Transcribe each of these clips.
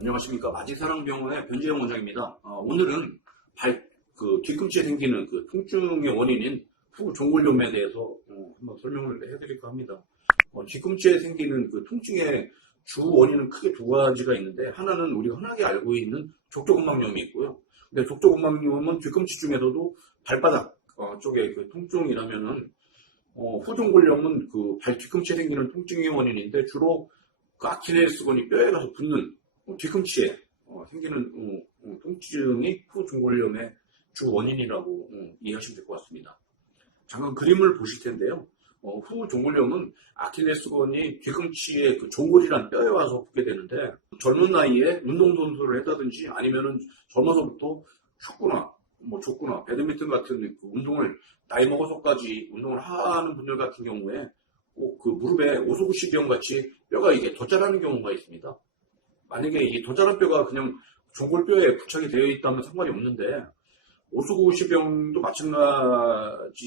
안녕하십니까. 마지사랑병원의 변재영 원장입니다. 오늘은 뒤꿈치에 생기는 그 통증의 원인인 후종골염에 대해서 한번 설명을 해드릴까 합니다. 뒤꿈치에 생기는 그 통증의 주 원인은 크게 두 가지가 있는데, 하나는 우리가 흔하게 알고 있는 족저근막염이 있고요. 근데 족저근막염은 뒤꿈치 중에서도 발바닥 쪽에 그 통증이라면은, 후종골염은 그 뒤꿈치에 생기는 통증의 원인인데, 주로 그 아킬레스건이 뼈에 가서 붙는 뒤꿈치에 생기는 통증이 후종골염의 주 원인이라고 이해하시면 될 것 같습니다. 잠깐 그림을 보실 텐데요. 후종골염은 아킬레스건이 뒤꿈치에 그 종골이란 뼈에 와서 붙게 되는데, 젊은 나이에 운동선수를 했다든지 아니면은 젊어서부터 족구나 배드민턴 같은 그 운동을 나이 먹어서까지 운동을 하는 분들 같은 경우에 그 무릎에 오소구시병 같이 뼈가 이게 더 자라는 경우가 있습니다. 만약에 이 더 자란 뼈가 그냥 종골뼈에 부착이 되어 있다면 상관이 없는데, 오소구시병도 마찬가지인데,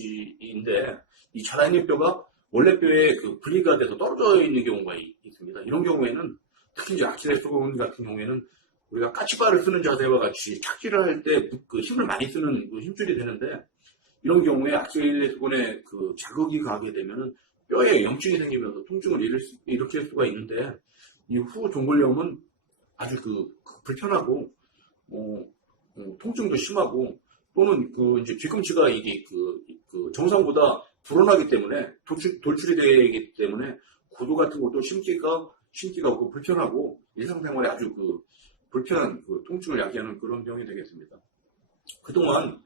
이 자라있는 뼈가 원래 뼈에 그 분리가 돼서 떨어져 있는 경우가 있습니다. 이런 경우에는 특히 이제 아킬레스건 같은 경우에는 우리가 까치발을 쓰는 자세와 같이 착지를 할 때 그 힘을 많이 쓰는 그 힘줄이 되는데, 이런 경우에 아킬레스건에 그 자극이 가게 되면은 뼈에 염증이 생기면서 통증을 일으킬 수가 있는데, 이 후종골염은 아주 불편하고, 통증도 심하고, 또는 이제 뒤꿈치가 이게 정상보다 불어나기 때문에, 돌출이 되기 때문에, 구두 같은 것도 신기가 없고 불편하고, 일상생활에 아주 불편한 통증을 야기하는 그런 병이 되겠습니다. 그동안,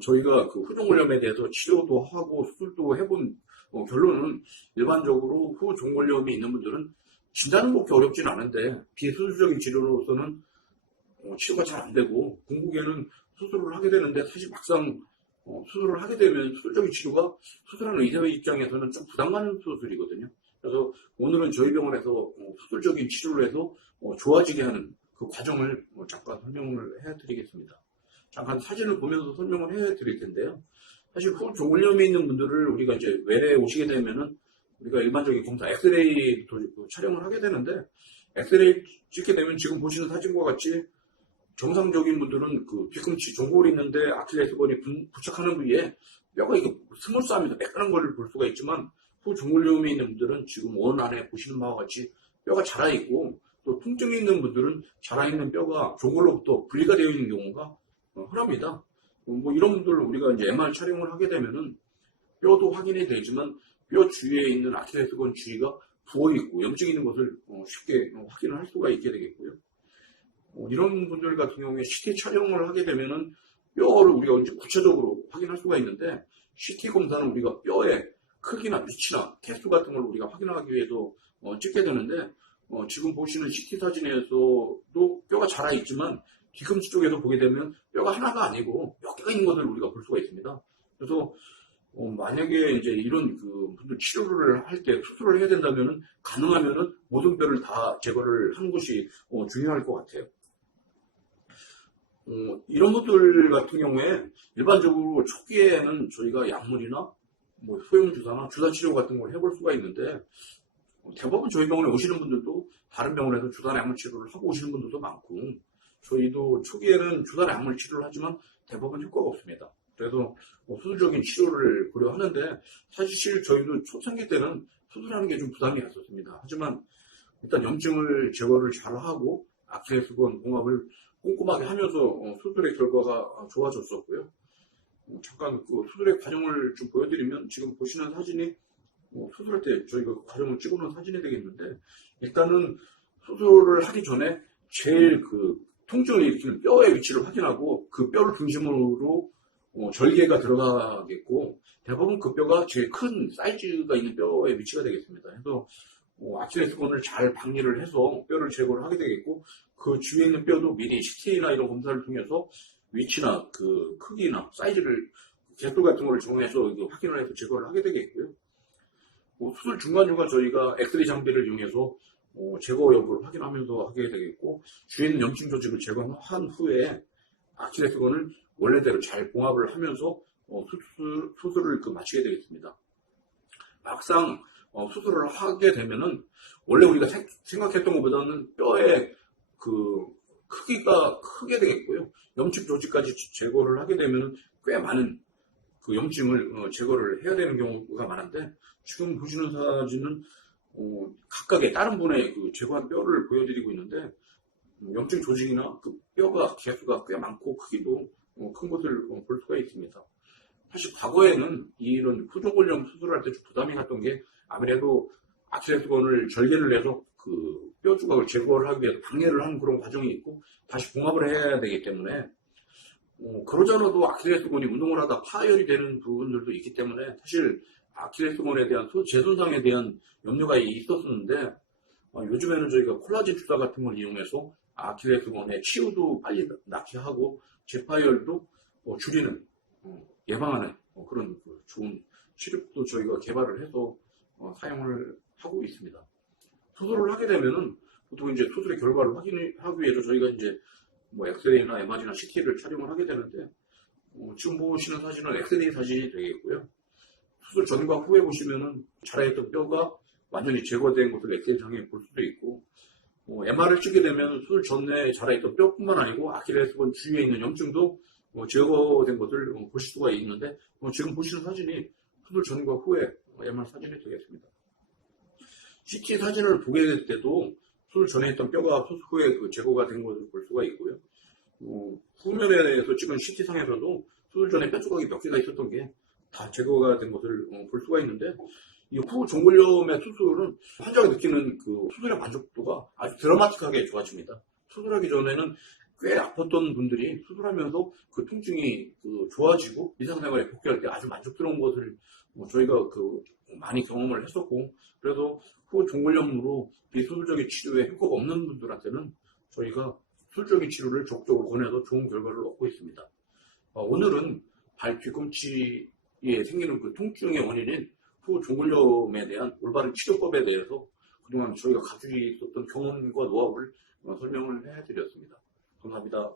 저희가 후종골염에 대해서 치료도 하고 수술도 해본 결론은, 일반적으로 후종골염이 있는 분들은 진단은 그렇게 어렵진 않은데, 비수술적인 치료로서는 치료가 잘 안 되고, 궁극에는 수술을 하게 되는데, 사실 막상 수술을 하게 되면 수술적인 치료가 수술하는 의사의 입장에서는 좀 부담 가는 수술이거든요. 그래서 오늘은 저희 병원에서 수술적인 치료를 해서 좋아지게 하는 그 과정을 잠깐 설명을 해드리겠습니다. 잠깐 사진을 보면서 설명을 해드릴 텐데요. 사실 후종골염이 있는 분들을 우리가 이제 외래에 오시게 되면은, 우리가 일반적인 검사, 엑스레이 촬영을 하게 되는데, 엑스레이 찍게 되면 지금 보시는 사진과 같이 정상적인 분들은 그 뒤꿈치 종골이 있는데 아킬레스건이 부착하는 부위에 뼈가 이게 스물싸면서 매끈한 걸 볼 수가 있지만, 후종골염이 있는 분들은 지금 원 안에 보시는 바와 같이 뼈가 자라있고, 또 통증이 있는 분들은 자라있는 뼈가 종골로부터 분리가 되어 있는 경우가 흔합니다. 이런 분들 우리가 이제 MR 촬영을 하게 되면은 뼈도 확인이 되지만, 뼈 주위에 있는 아킬레스건 주위가 부어있고 염증이 있는 것을 쉽게 확인을 할 수가 있게 되겠고요. 이런 분들 같은 경우에 CT 촬영을 하게 되면은 뼈를 우리가 이제 구체적으로 확인할 수가 있는데, CT 검사는 우리가 뼈의 크기나 위치나 개수 같은 걸 우리가 확인하기 위해서 찍게 되는데, 지금 보시는 CT 사진에서도 뼈가 자라있지만, 뒤꿈치 쪽에서 보게 되면 뼈가 하나가 아니고 몇 개가 있는 것을 우리가 볼 수가 있습니다. 그래서 만약에 이제 이런 분들 치료를 할 때 수술을 해야 된다면은, 가능하면은 모든 뼈를 다 제거를 하는 것이 중요할 것 같아요. 이런 분들 같은 경우에 일반적으로 초기에는 저희가 약물이나 소형주사나 주사치료 같은 걸 해볼 수가 있는데, 대부분 저희 병원에 오시는 분들도 다른 병원에서 주사나 약물 치료를 하고 오시는 분들도 많고, 저희도 초기에는 주사나 약물 치료를 하지만 대부분 효과가 없습니다. 그래서 수술적인 치료를 고려하는데, 사실 저희도 초창기 때는 수술하는 게 좀 부담이 갔었습니다. 하지만 일단 염증을 제거를 잘 하고 아킬레스건 봉합을 꼼꼼하게 하면서 수술의 결과가 좋아졌었고요. 잠깐 수술의 과정을 좀 보여드리면, 지금 보시는 사진이 수술할 때 저희가 과정을 찍어놓은 사진이 되겠는데, 일단은 수술을 하기 전에 제일 통증을 일으키는 뼈의 위치를 확인하고, 그 뼈를 중심으로 절개가 들어가겠고, 대부분 그 뼈가 제일 큰 사이즈가 있는 뼈의 위치가 되겠습니다. 그래서 아킬레스건을 잘 박리를 해서 뼈를 제거를 하게 되겠고, 그 주위에 있는 뼈도 미리 CT나 이런 검사를 통해서 위치나 크기나 사이즈를, 개수 같은 걸 정해서 확인을 해서 제거를 하게 되겠고요. 수술 중간중간 저희가 엑스레이 장비를 이용해서 제거 여부를 확인하면서 하게 되겠고, 주위에 있는 염증 조직을 제거한 후에 아킬레스건을 원래대로 잘 봉합을 하면서 수술을 마치게 되겠습니다. 막상 수술을 하게 되면은 원래 우리가 생각했던 것보다는 뼈에 그 크기가 크게 되겠고요. 염증 조직까지 제거를 하게 되면 꽤 많은 그 염증을 제거를 해야 되는 경우가 많은데, 지금 보시는 사진은 각각의 다른 분의 그 제거한 뼈를 보여드리고 있는데, 염증 조직이나 그 뼈가 개수가 꽤 많고 크기도 큰 것을 볼 수가 있습니다. 사실 과거에는 이런 후조골염 수술할 때 좀 부담이 갔던 게, 아무래도 아킬레스건을 절개를 해서 그 뼈 조각을 제거를 하기 위해서 방해를 하는 그런 과정이 있고, 다시 봉합을 해야 되기 때문에 그러잖아도 아킬레스건이 운동을 하다 파열이 되는 부분들도 있기 때문에, 사실 아킬레스건에 대한 재손상에 대한 염려가 있었는데, 요즘에는 저희가 콜라겐 주사 같은 걸 이용해서 아킬레스건의 치유도 빨리 낫게 하고 재파열도 줄이는, 예방하는 그런 좋은 치료도 저희가 개발을 해서 사용을 하고 있습니다. 수술을 하게 되면은 보통 이제 수술의 결과를 확인하기 위해서 저희가 이제 뭐 엑스레이나 MRI나 CT를 촬영을 하게 되는데, 지금 보시는 사진은 엑스레이 사진이 되겠고요. 수술 전과 후에 보시면은 자라있던 뼈가 완전히 제거된 것을 엑스레이상에 볼 수도 있고, MR을 찍게 되면 수술 전에 자라있던 뼈뿐만 아니고 아킬레스건 주위에 있는 염증도 제거된 것을 보실 수가 있는데, 지금 보시는 사진이 수술 전과 후에 MR 사진이 되겠습니다. CT 사진을 보게 될 때도 수술 전에 있던 뼈가 수술 후에 그 제거가 된 것을 볼 수가 있고요. 후면에서 찍은 CT상에서도 수술 전에 뼈 조각이 몇 개가 있었던 게 다 제거가 된 것을 볼 수가 있는데, 이 후 종골염의 수술은 환자가 느끼는 그 수술의 만족도가 아주 드라마틱하게 좋아집니다. 수술하기 전에는 꽤 아팠던 분들이 수술하면서 그 통증이 좋아지고 일상생활에 복귀할 때 아주 만족스러운 것을 저희가 많이 경험을 했었고, 그래서 후 종골염으로 비수술적인 치료에 효과가 없는 분들한테는 저희가 수술적인 치료를 적극적으로 권해서 좋은 결과를 얻고 있습니다. 오늘은 발 뒤꿈치에 생기는 그 통증의 원인인 후 종골염에 대한 올바른 치료법에 대해서 그동안 저희가 가지고 있었던 경험과 노하우를 설명을 해드렸습니다. 감사합니다.